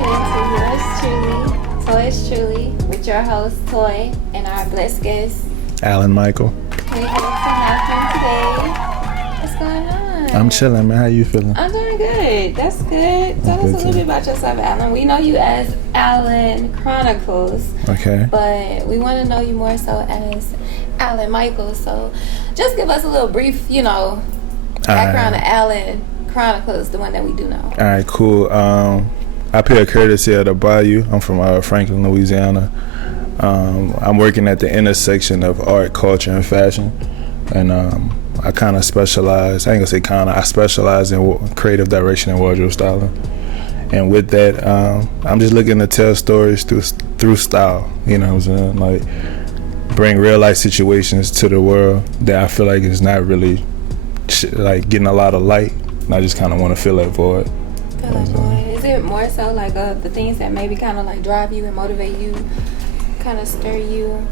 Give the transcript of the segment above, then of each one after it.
into yours truly, Toys Truly, with your host Toy and our blessed guest, Alan Michael. We have to have him today. What's going on? I'm chilling, man. How you feeling? I'm doing good. That's good. Tell us a little bit about yourself, Alan. We know you as Alan Chronicles. Okay. But we want to know you more so as Alan Michael. So just give us a little brief, background of Alan Chronicles, the one that we do know. All right, cool. I pay a courtesy of the Bayou. I'm from Franklin, Louisiana. I'm working at the intersection of art, culture, and fashion. And I kind of specialize, I ain't gonna say kind of, I specialize in creative direction and wardrobe styling. And with that, I'm just looking to tell stories through style, you know what I'm saying? Like, bring real life situations to the world that I feel like is not really like getting a lot of light. And I just kind of want to fill that void. Is it more so like the things that maybe kind of like drive you and motivate you, kind of stir you?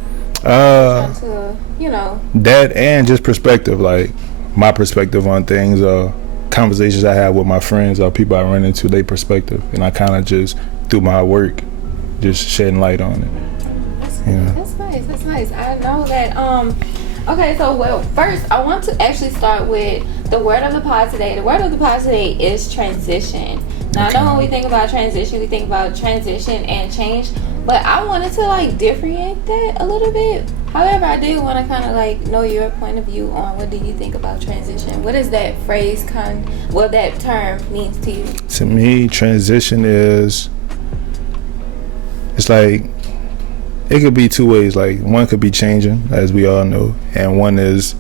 That and just perspective, like my perspective on things, conversations I have with my friends or people I run into, their perspective, and I kind of just through my work, just shedding light on it. That's nice. I know that. Okay, so first I want to actually start with the word of the pod today. The word of the pod today is transition. Now, I know when we think about transition, we think about transition and change, but I wanted to differentiate that a little bit. However, I did want to kind of know your point of view on what do you think about transition? What does that phrase that term means to you? To me, transition is, it's like, it could be two ways. Like, one could be changing, as we all know, and one is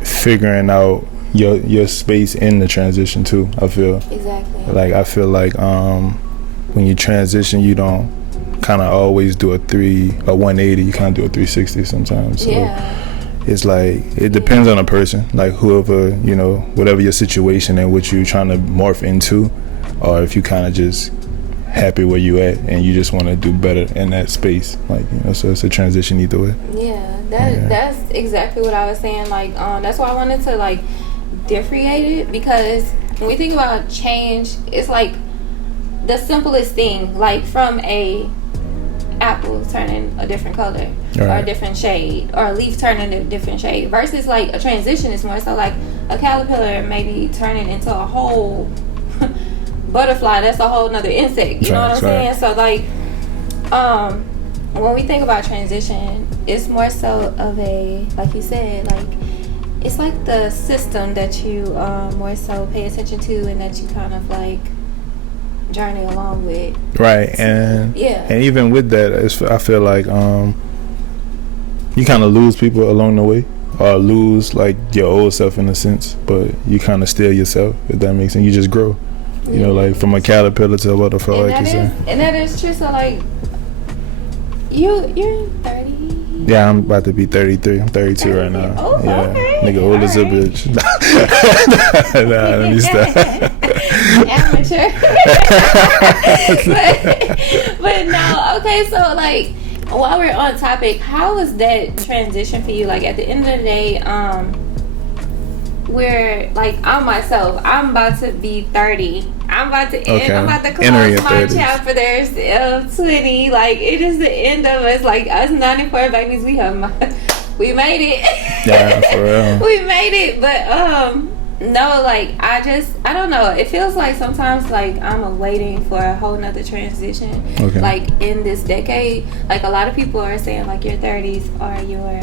figuring out your space in the transition too. I feel exactly I feel like when you transition, you don't kind of always do a 180. You kind of do a 360 sometimes. So it's like it depends on a person. Like whoever, whatever your situation and what you're trying to morph into, or if you kind of just happy where you at and you just want to do better in that space, so it's a transition either way. That's exactly what I was saying. That's why I wanted to differentiate it, because when we think about change, it's like the simplest thing, from a apple turning a different color, or a different shade, or a leaf turning a different shade, versus a transition is more so like a caterpillar maybe turning into a whole butterfly. That's a whole nother insect, you know what I'm saying? So when we think about transition, it's more so of a, like you said, it's like the system that you more so pay attention to and that you kind of journey along with. Right, and even with that, I feel like you kind of lose people along the way, or lose your old self in a sense, but you kind of still yourself, if that makes sense. You just grow. From a caterpillar to a butterfly, like you said. And that is true. So, you're 30. Yeah, I'm about to be 33. I'm 32 right now. Oh, okay. Nigga old as a bitch. Nah, let me stop. Amateur. but no, okay, so while we're on topic, how was that transition for you? At the end of the day, where I'm myself, I'm about to be 30. I'm about to close my chapters of 20. It is the end of us. Us 94 babies, we made it. Yeah, for real. We made it, but no, I don't know. It feels like sometimes I'm awaiting for a whole nother transition. Okay. In this decade, a lot of people are saying your 30s are your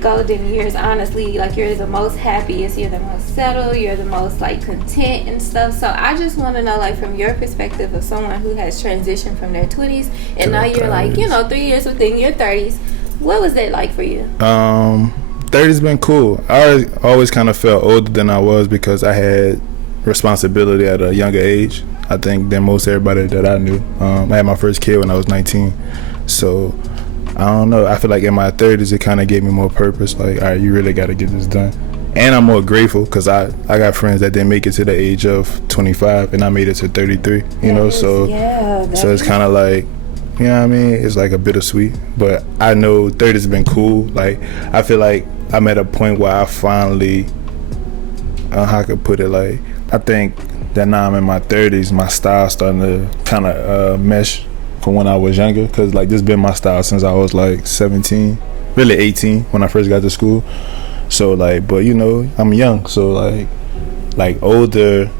golden years. Honestly, you're the most happiest, you're the most settled, you're the most content and stuff. So I just want to know from your perspective of someone who has transitioned from their 20s and now you're 3 years within your 30s, what was that like for you? 30's been cool. I always kind of felt older than I was because I had responsibility at a younger age, I think, than most everybody that I knew. I had my first kid when I was 19, so I don't know. I feel in my 30s, it kind of gave me more purpose. All right, you really got to get this done. And I'm more grateful because I got friends that didn't make it to the age of 25, and I made it to 33. So it's kind of you know what I mean? It's a bittersweet. But I know 30's been cool. I feel I'm at a point where I finally, how I could put it, I think that now I'm in my 30s, my style starting to kind of mesh from when I was younger, because like this been my style since I was like 17, really 18 when I first got to school. So like, but you know, I'm young, so like older,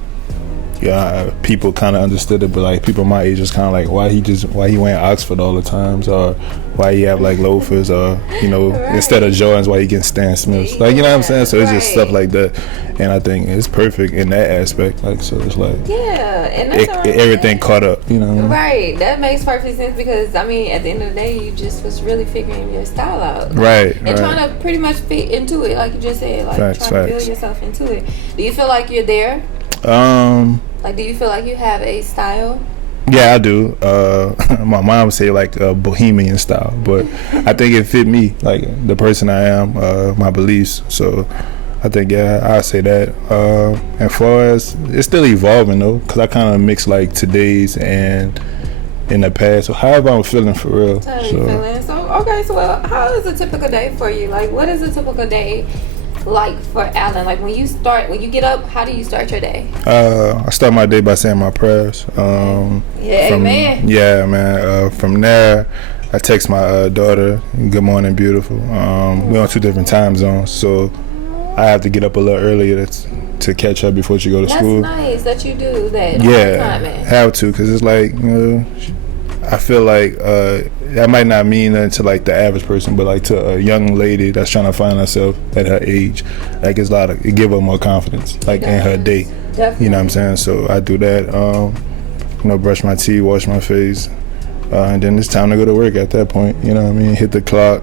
yeah, people kind of understood it, but like people my age was kind of like, why he wearing Oxford all the times, or why he have like loafers, or you know, right. Instead of Jordans, why he getting Stan Smiths, like, you know what I'm saying? So it's just stuff like that, and I think it's perfect in that aspect. Like, so it's like, yeah, and everything caught up, you know. Right, that makes perfect sense, because I mean, at the end of the day, you just was really figuring your style out, right, and trying to pretty much fit into it, like you just said, like trying to build yourself into it. Do you feel like you're there? Like, do you feel like you have a style? Yeah, I do. My mom would say like a bohemian style, but I think it fit me, like the person I am, my beliefs. So I think, yeah, I'd say that. As far as, it's still evolving though, because I kind of mix like today's and in the past. So however I'm feeling for real. Okay, so well, how is a typical day for you? Like, what is a typical day like for Alan? Like, when you get up, how do you start your day? I start my day by saying my prayers. Amen. Yeah, man. From there, I text my daughter, good morning, beautiful. We're on 2 different time zones, so I have to get up a little earlier to catch her before she go to school. That's nice that you do that. Yeah, have to, because it's like, you know, I feel like that might not mean nothing to like the average person, but like to a young lady that's trying to find herself at her age, like it give her more confidence, like in her day. Definitely. You know what I'm saying? So I do that. You know, brush my teeth, wash my face, and then it's time to go to work at that point. You know what I mean? Hit the clock,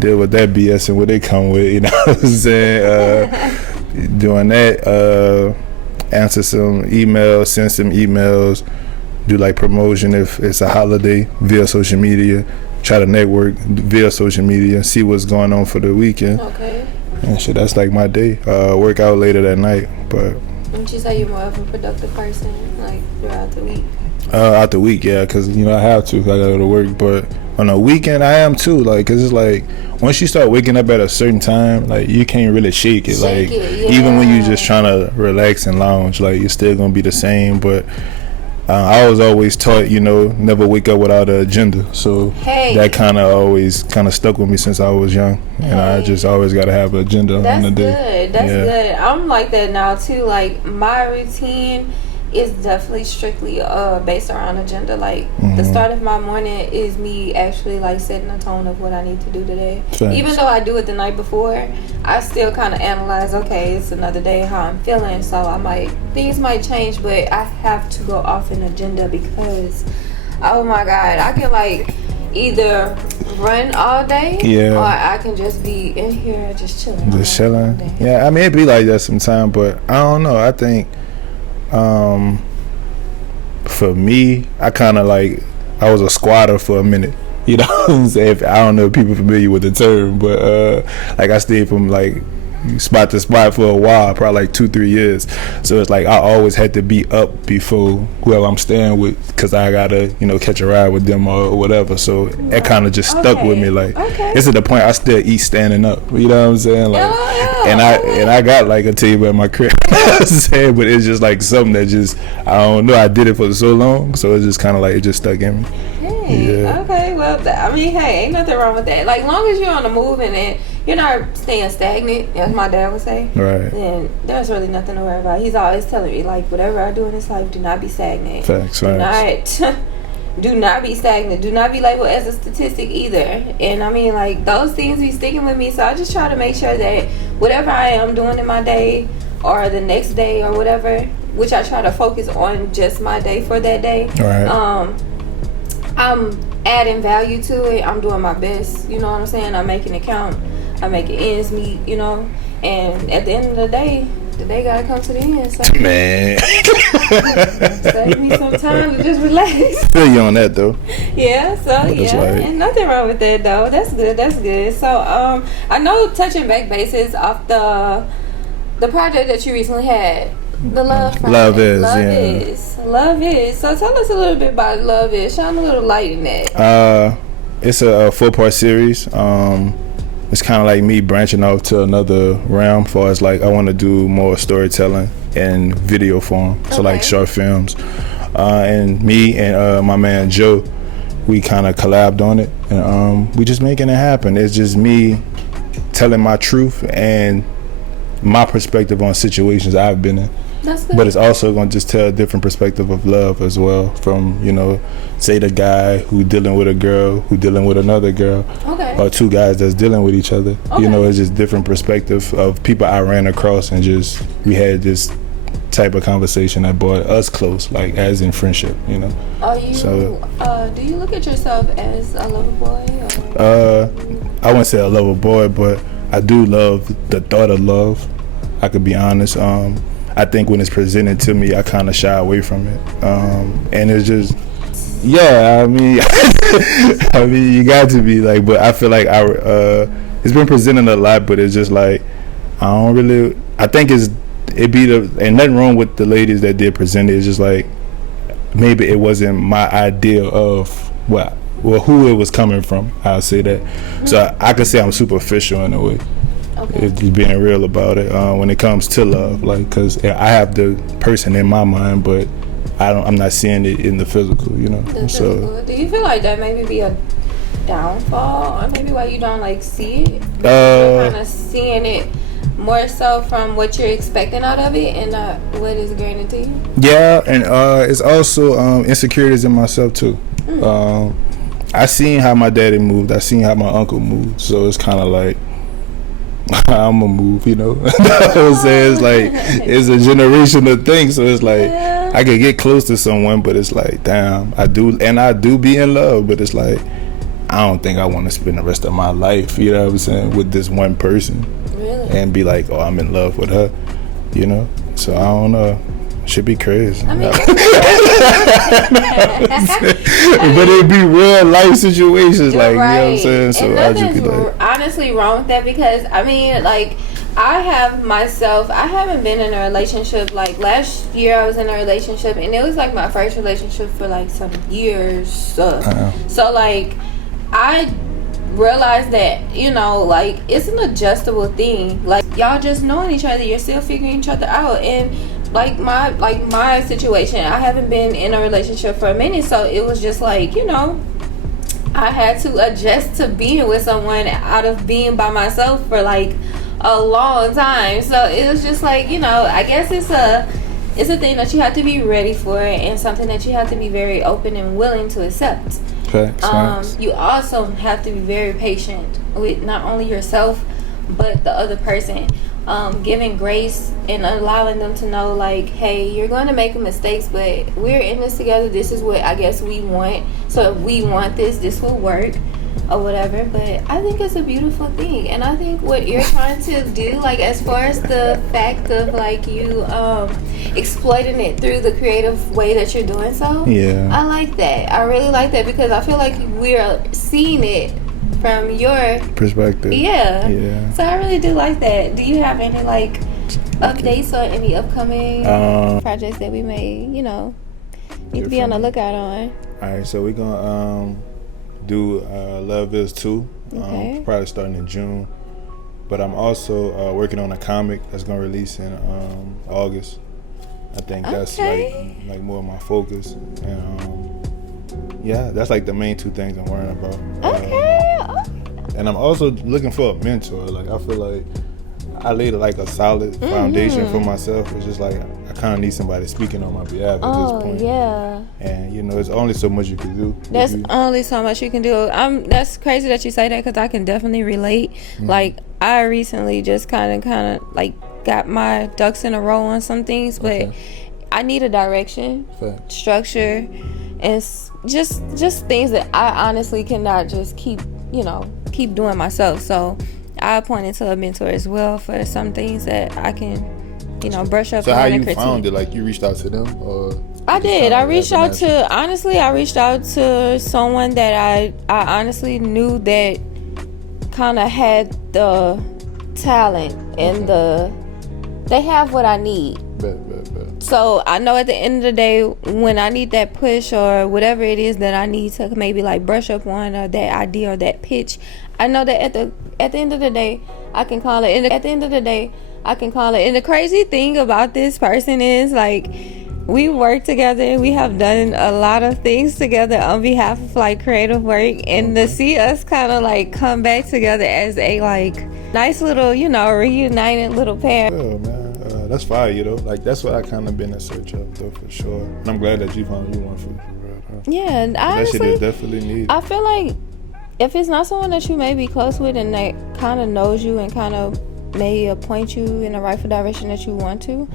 deal with that BS and what they come with. You know what I'm saying? Doing that, answer some emails, send some emails. Do like promotion if it's a holiday via social media. Try to network via social media. See what's going on for the weekend. Okay. And shit, that's like my day. Work out later that night, but. Would you say you're more of a productive person, like throughout the week? Out the week, yeah, because you know I have to. I gotta go to work, but on the weekend I am too. Like, cause it's like once you start waking up at a certain time, like you can't really shake it. Even when you're just trying to relax and lounge, like you're still gonna be the same, but. I was always taught, you know, never wake up without an agenda. So that kind of always stuck with me since I was young. And I just always got to have an agenda on the day. That's good. I'm like that now, too. Like, my routine is definitely strictly based around agenda. Like, the start of my morning is me actually, like, setting the tone of what I need to do today. Thanks. Even though I do it the night before, I still kind of analyze, okay, it's another day, how I'm feeling. So things might change, but I have to go off an agenda because, oh my God, I can, like, either run all day, or I can just be in here just chilling. Yeah, I mean, it be like that sometimes, but I don't know. I think for me, I kind of like, I was a squatter for a minute. You know what I'm saying? I don't know if people familiar with the term, but like I stayed from like spot to spot for a while, probably like 2-3 years. So it's like I always had to be up before whoever I'm staying with, because I gotta, you know, catch a ride with them or whatever. So it kind of just stuck with me. Like it's at the point I still eat standing up. You know what I'm saying? Like, and I got like a table at my crib. You know what I'm saying? But it's just like something that just, I don't know. I did it for so long, so it's just kind of like it just stuck in me. Okay, well, I mean, hey, ain't nothing wrong with that. Like, long as you're on the move and you're not staying stagnant, as my dad would say, right, then there's really nothing to worry about. He's always telling me, like, whatever I do in this life, do not be stagnant. Facts. Do not be stagnant. Do not be labeled as a statistic either. And I mean, like, those things be sticking with me. So I just try to make sure that whatever I am doing in my day or the next day or whatever, which I try to focus on just my day for that day. Right. I'm adding value to it. I'm doing my best. You know what I'm saying? I'm making it count. I'm making ends meet, you know. And at the end of the day gotta come to the end. So man, save me some time to just relax. Feel you on that though. Yeah. So and nothing wrong with that though. That's good. So I know, touching back bases off the project that you recently had. The Love Project. Love Is. So tell us a little bit about Love Is. Shine a little light in that. It's a 4-part series. it's kind of like me branching off to another realm. For as like I want to do more storytelling in video form, so like short films. And me and my man Joe, we kind of collabed on it, and we just making it happen. It's just me telling my truth and my perspective on situations I've been in. That's good. But it's also going to just tell a different perspective of love as well, from, you know, say the guy who dealing with a girl who dealing with another girl, or two guys that's dealing with each other. You know, it's just different perspective of people I ran across, and just we had this type of conversation that brought us close, like as in friendship, you know. Are you do you look at yourself as a lover boy, or? I wouldn't say a lover boy, but I do love the thought of love. I could be honest. I think when it's presented to me, I kind of shy away from it, and it's just, yeah. I mean, I mean, you got to be like, but I feel like it's been presented a lot, but it's just like I don't really. I think and nothing wrong with the ladies that did present it. It's just like maybe it wasn't my idea of who it was coming from. I'll say that. So I could say I'm superficial in a way. It's just being real about it when it comes to love, like, because I have the person in my mind, but I'm not seeing it in the physical, you know. So do you feel like that maybe be a downfall, or maybe why you don't like see it? You're kind of seeing it more so from what you're expecting out of it, and not what is granted to you. Yeah, and it's also insecurities in myself too. I seen how my daddy moved, I seen how my uncle moved, so it's kind of like I'm gonna move, you know. What I'm saying? It's like it's a generational thing, so it's like I could get close to someone, but it's like, damn, I do be in love, but it's like I don't think I want to spend the rest of my life, you know what I'm saying, with this one person, and be like, oh, I'm in love with her, you know. So I don't know. Should be crazy. I mean, but it'd be real life situations, like, right. You know what I'm saying? So I just be like, honestly wrong with that, because I mean, like, I haven't been in a relationship. Like last year I was in a relationship, and it was like my first relationship for like some years. So like I realized that, you know, like it's an adjustable thing. Like y'all just knowing each other, you're still figuring each other out. And like my situation, I haven't been in a relationship for a minute, so it was just like, you know, I had to adjust to being with someone out of being by myself for like a long time. So it was just like, you know, I guess it's a thing that you have to be ready for, and something that you have to be very open and willing to accept. You also have to be very patient with not only yourself but the other person. Giving grace and allowing them to know, like, hey, you're going to make mistakes, but we're in this together. This is what I guess we want. So if we want this will work, or whatever. But I think it's a beautiful thing, and I think what you're trying to do, like as far as the fact of like you exploiting it through the creative way that you're doing so, I like that. I really like that, because I feel like we're seeing it from your perspective. Yeah. So I really do like that. Do you have any like updates or any upcoming projects that we may, you know, need to be on the lookout on? Alright, so we're gonna do Love Is 2, probably starting in June. But I'm also working on a comic that's gonna release in August. I think that's like more of my focus, and that's like the main two things I'm worrying about. And I'm also looking for a mentor. Like I feel like I laid like a solid foundation for myself. It's just like I kind of need somebody speaking on my behalf at this point. And you know, there's only so much you can do. There's only so much you can do. That's crazy that you say that, because I can definitely relate. Like I recently just kind of like got my ducks in a row on some things, but I need a direction, structure, and just things that I honestly cannot just keep doing myself. So I appointed to a mentor as well for some things that I can, brush up on. So how you critique. found it? Like you reached out to them, or? I did. I reached out to someone that I honestly knew that kind of had the talent and they have what I need. So I know at the end of the day, when I need that push or whatever it is that I need to maybe like brush up on, or that idea or that pitch, I know that at the end of the day, I can call it. And at the end of the day, I can call it. And the crazy thing about this person is, like, we work together. We have done a lot of things together on behalf of like creative work, and to see us kind of like come back together as a like nice little, you know, reunited little pair. Oh man. That's fire, you know. Like, that's what I kind of been in search of, though, for sure. And I'm glad that you found you one for real. Huh? Yeah, and honestly, that shit is definitely needed. I feel like if it's not someone that you may be close with and that kind of knows you and kind of may point you in the rightful direction that you want to,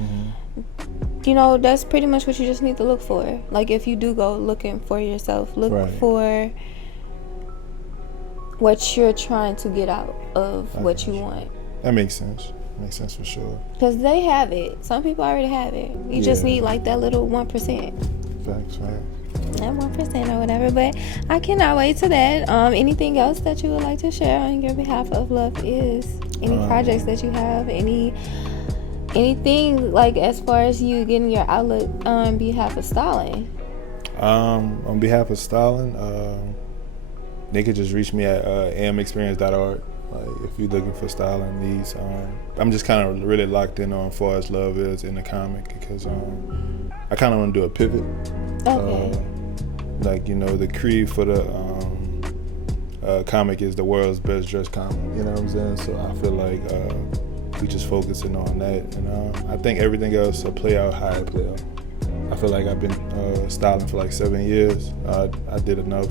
you know, that's pretty much what you just need to look for. Like, if you do go looking for yourself, look for what you're trying to get out of what you want. That makes sense. Makes sense for sure. Because they have it. Some people already have it. You just need like that little 1%. Facts. That 1% or whatever. But I cannot wait to that. Anything else that you would like to share on your behalf of Love Is? Any projects that you have? Anything like as far as you getting your outlet on behalf of styling? On behalf of styling, they could just reach me at amexperience.org. Like, if you're looking for styling needs, I'm just kind of really locked in on far as Love Is in the comic, because I kind of want to do a pivot. Okay. Like, you know, the creed for the comic is the world's best dressed comic. You know what I'm saying? So I feel like we just focusing on that, and I think everything else will play out how it play out. I feel like I've been styling for like 7 years. I did enough.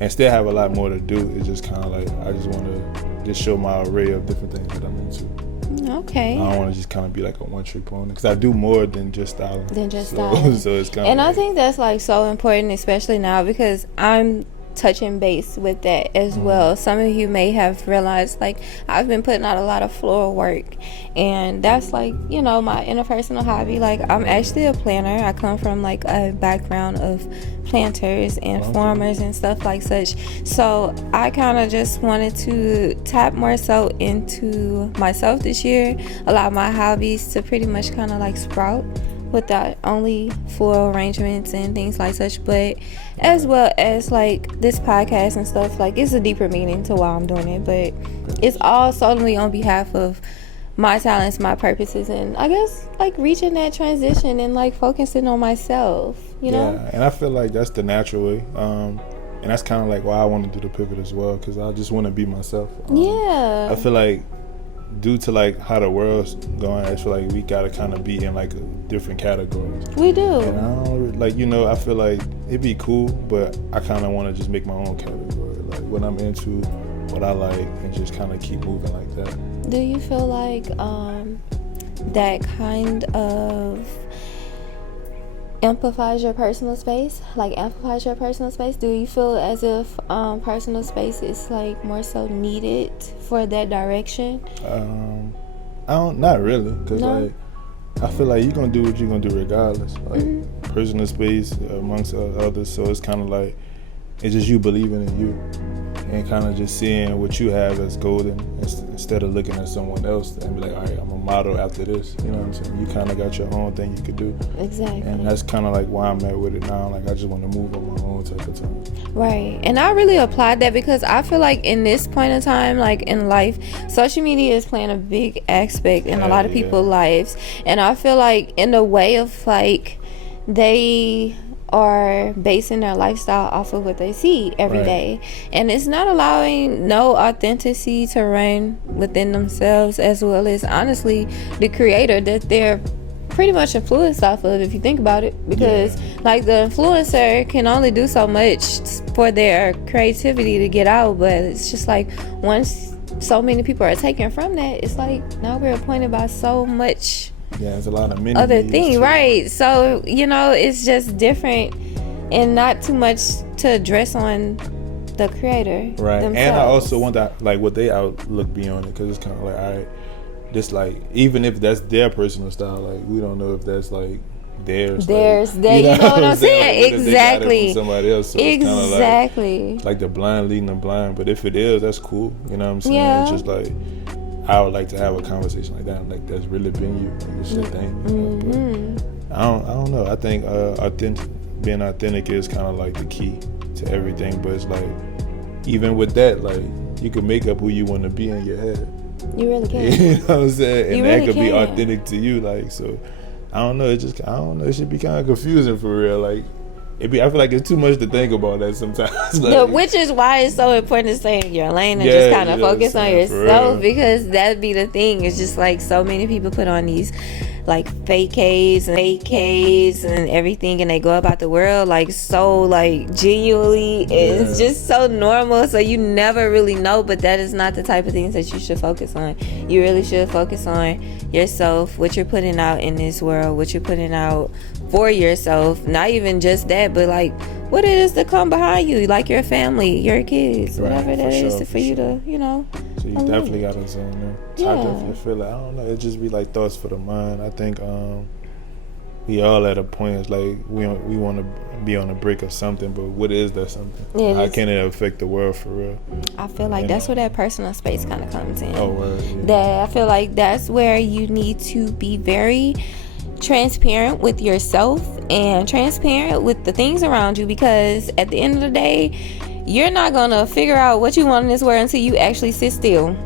And still have a lot more to do. It's just kind of like, I just want to just show my array of different things that I'm into. Okay. I don't want to just kind of be like a one-trick pony, because I do more than just styling. So it's kind of. And I think that's like so important, especially now, because I'm touching base with that as well. Some of you may have realized, like, I've been putting out a lot of floral work, and that's like, you know, my interpersonal hobby. Like, I'm actually a planner. I come from like a background of planters and farmers and stuff like such, so I kind of just wanted to tap more so into myself this year, allow my hobbies to pretty much kind of like sprout without only floral arrangements and things like such, but as well as like this podcast and stuff. Like, it's a deeper meaning to why I'm doing it, but it's all solely on behalf of my talents, my purposes, and I guess like reaching that transition and like focusing on myself, you know? Yeah, and I feel like that's the natural way. And that's kind of like why I want to do the pivot as well, because I just want to be myself. I feel like due to like how the world's going, I feel like we gotta kind of be in like different categories. We do. And I don't like, you know, I feel like it'd be cool, but I kind of want to just make my own category, like what I'm into, what I like, and just kind of keep moving like that. Do you feel like that kind of amplifies your personal space? Do you feel as if personal space is like more so needed for that direction? Not really, because like I feel like you're gonna do what you're gonna do regardless. Like personal space amongst others, so it's kind of like it's just you believing in you and kind of just seeing what you have as golden instead of looking at someone else and be like, all right, I'm a model after this. You know what I'm saying? You kind of got your own thing you could do. Exactly. And that's kind of like why I'm at with it now. Like, I just want to move on my own type of time. Right. And I really applaud that, because I feel like in this point in time, like in life, social media is playing a big aspect in a lot of people's lives. And I feel like in the way of like they are basing their lifestyle off of what they see every day, and it's not allowing no authenticity to reign within themselves, as well as honestly the creator that they're pretty much influenced off of, if you think about it, because like the influencer can only do so much for their creativity to get out, but it's just like once so many people are taken from that, it's like now we're appointed by so much there's a lot of many other things, right? So, you know, it's just different and not too much to address on the creator themselves. And I also want that, like, what they outlook beyond it, because it's kind of like, all right, just like, even if that's their personal style, like, we don't know if that's like theirs. You know what I'm saying? Like, exactly. Somebody else. So exactly. It's like the blind leading the blind. But if it is, that's cool. You know what I'm saying? Yeah. It's just like, I would like to have a conversation like that. Like, that's really been you. Like, it's your thing. You know? I don't know. I think being authentic is kind of like the key to everything. But it's like, even with that, like, you can make up who you want to be in your head. You really can. You know what I'm saying? And You that really could be can. authentic to you. Like, so I don't know. It should be kind of confusing for real. Like, I feel like it's too much to think about that sometimes. Like, Which is why it's so important to stay in your lane and just kind of focus on yourself, because that'd be the thing. It's just like so many people put on these like fake K's and everything, and they go about the world like so like genuinely. It's just so normal, so you never really know. But that is not the type of things that you should focus on. You really should focus on yourself, what you're putting out in this world, what you're putting out for yourself. Not even just that, but like what it is to come behind you, like your family, your kids, whatever that is for you to, you know. So you definitely got to zone in. Yeah. I definitely feel like, I don't know, it just be like thoughts for the mind. I think we all at a point, it's like we want to be on the brink of something, but what is that something? How can it affect the world for real? I feel like that's where that personal space kind of comes in. Oh, word, yeah. That I feel like that's where you need to be very transparent with yourself and transparent with the things around you, because at the end of the day, you're not gonna figure out what you want in this world until you actually sit still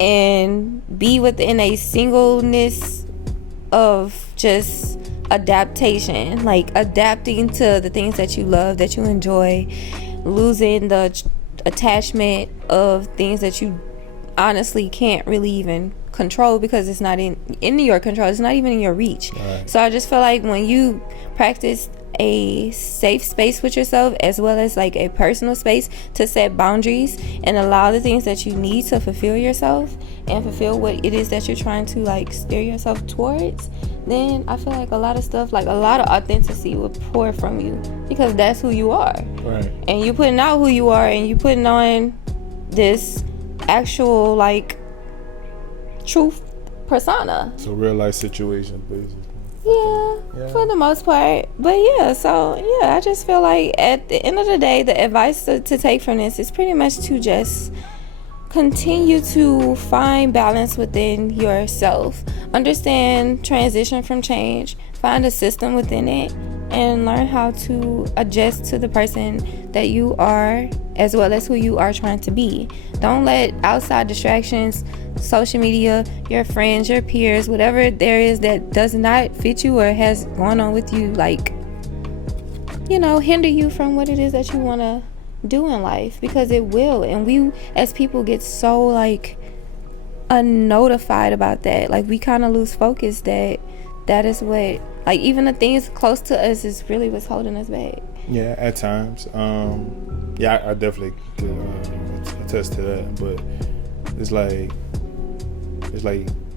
and be within a singleness of just adaptation, like adapting to the things that you love, that you enjoy, losing the attachment of things that you honestly can't really even control because it's not in your control. It's not even in your reach. Right. So I just feel like when you practice a safe space with yourself, as well as like a personal space to set boundaries and allow the things that you need to fulfill yourself and fulfill what it is that you're trying to like steer yourself towards, then I feel like a lot of stuff, like a lot of authenticity will pour from you, because that's who you are. Right. And you putting out who you are, and you putting on this actual like truth persona. So real life situations, basically. Yeah, for the most part. But yeah, so yeah, I just feel like at the end of the day, the advice to take from this is pretty much to just continue to find balance within yourself. Understand transition from change. Find a system within it and learn how to adjust to the person that you are, as well as who you are trying to be. Don't let outside distractions, social media, your friends, your peers, whatever there is that does not fit you or has gone on with you, like, you know, hinder you from what it is that you want to do in life, because it will. And we as people get so like unnotified about that, like we kind of lose focus that is what, like, even the things close to us is really what's holding us back. Yeah, at times. I definitely could attest to that. But it's like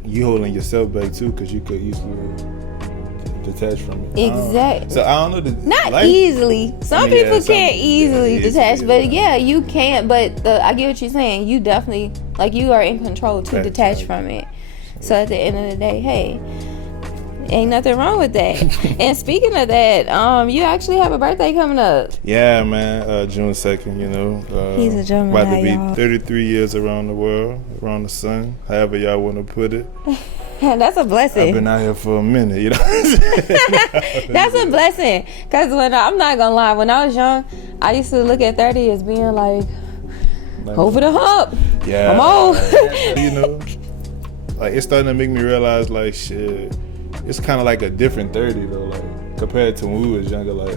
you holding yourself back too, because you could easily detach from it. Exactly. So I don't know. Not easily. Some people can't easily detach, but yeah, you can't. But I get what you're saying. You definitely, like, you are in control to detach from it. So at the end of the day, hey, ain't nothing wrong with that. And speaking of that, you actually have a birthday coming up. Yeah, man. June 2nd, you know. He's a Gemini, about to be y'all. 33 years around the world, around the sun, however y'all want to put it. That's a blessing. I've been out here for a minute, you know what I'm saying? That's a blessing. Because I'm not going to lie, when I was young, I used to look at 30 as being like over the hump. Yeah. I'm old. You know, like, it's starting to make me realize, like, shit, it's kind of like a different 30 though, like compared to when we was younger. Like,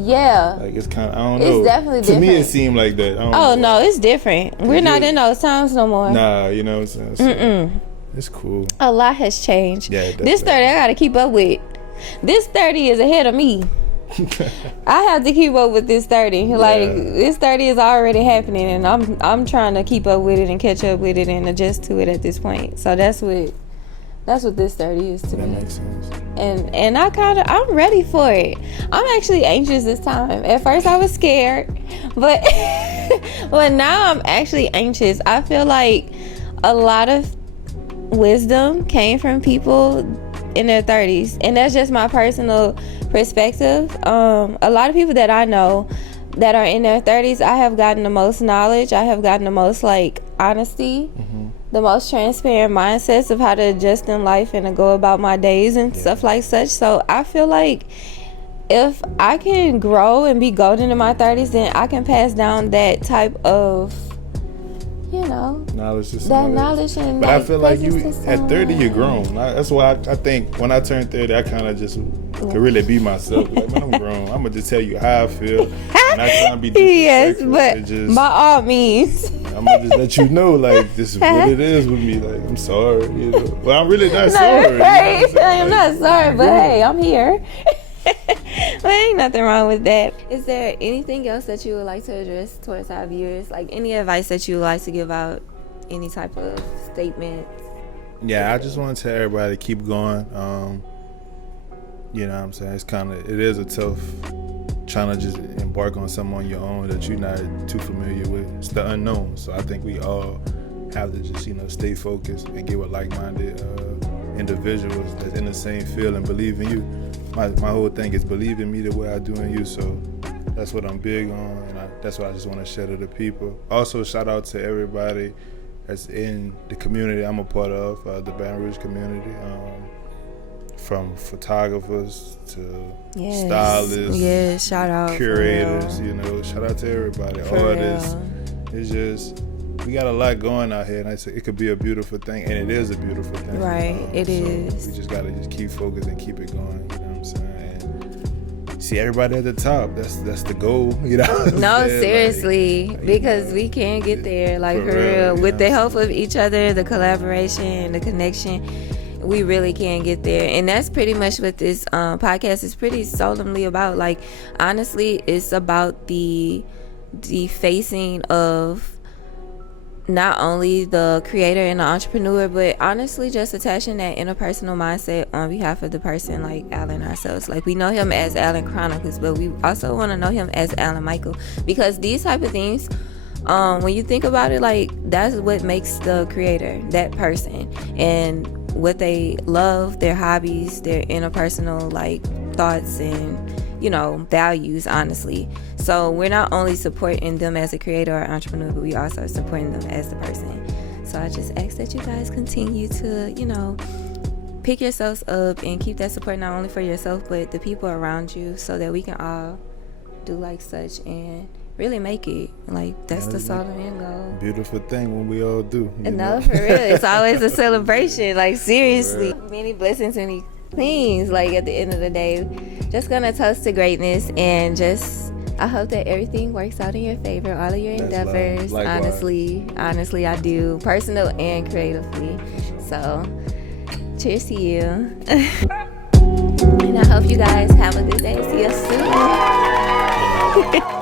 yeah, like it's kind of, I don't know. It's definitely different. To me, it seemed like that. No, it's different. We're not in those times no more. Nah, you know what I'm saying? So, it's cool. A lot has changed. Yeah, this 30 I gotta keep up with. This 30 is ahead of me. I have to keep up with this 30. Like, this 30 is already happening, and I'm trying to keep up with it and catch up with it and adjust to it at this point. So that's what this 30 is to me. That makes sense. And I'm ready for it. I'm actually anxious this time. At first I was scared, but now I'm actually anxious. I feel like a lot of wisdom came from people in their 30s, and that's just my personal perspective. A lot of people that I know that are in their 30s, I have gotten the most knowledge, I have gotten the most like honesty the most transparent mindsets of how to adjust in life and to go about my days and stuff like such. So I feel like if I can grow and be golden in my 30s, then I can pass down that type of, knowledge to that someone knowledge. And but I feel like you presence to at 30 you're someone. grown. That's why I think when I turned 30 I kind of just could really be myself. Like, man, I'm grown. I'm gonna just tell you how I feel. And I can't be Yes, disrespectful. but It just, by all means. I'm gonna just let you know, like, this is what it is with me. Like, I'm sorry, Well, I'm really not sorry. Right. I'm I'm not sorry, but grown. hey, I'm here. Well, ain't nothing wrong with that. Is there anything else that you would like to address towards our viewers? Like any advice that you would like to give out? Any type of statement? Yeah, I just want to tell everybody to keep going. You know what I'm saying? It is a tough trying to just embark on something on your own that you're not too familiar with. It's the unknown. So I think we all have to just, stay focused and get with like-minded individuals that's in the same field and believe in you. My whole thing is believe in me the way I do in you. So that's what I'm big on, and that's what I just want to share to the people. Also, shout out to everybody that's in the community I'm a part of, the Baton Rouge community, from photographers to stylists, shout out, curators, shout out to everybody, artists. It's just, we got a lot going out here, and it could be a beautiful thing, and it is a beautiful thing. Right, it is. We just got to just keep focused and keep it going, you know what I'm saying? And see everybody at the top, that's the goal, No, seriously, because we can get there, like, for real. With the help of each other, the collaboration, the connection, we really can get there. And that's pretty much what this podcast is pretty solemnly about. Like, honestly, it's about the facing of not only the creator and the entrepreneur, but honestly just attaching that interpersonal mindset on behalf of the person like Alan ourselves. Like, we know him as Alan Chronicles, but we also want to know him as Alan Micheal, because these type of things, when you think about it, like, that's what makes the creator that person, and what they love, their hobbies, their interpersonal like thoughts and values, honestly. So we're not only supporting them as a creator or entrepreneur, but we also supporting them as the person. So I just ask that you guys continue to pick yourselves up and keep that support, not only for yourself but the people around you, so that we can all do like such and really make it. Like, that's the solemn end goal. Beautiful thing when we all do. No, for real. It's always a celebration. Like, seriously. Many blessings, many things. Like, at the end of the day, just gonna toast to greatness, and just, I hope that everything works out in your favor, all of your endeavors. Honestly, I do. Personal and creatively. So, cheers to you. And I hope you guys have a good day. See you soon.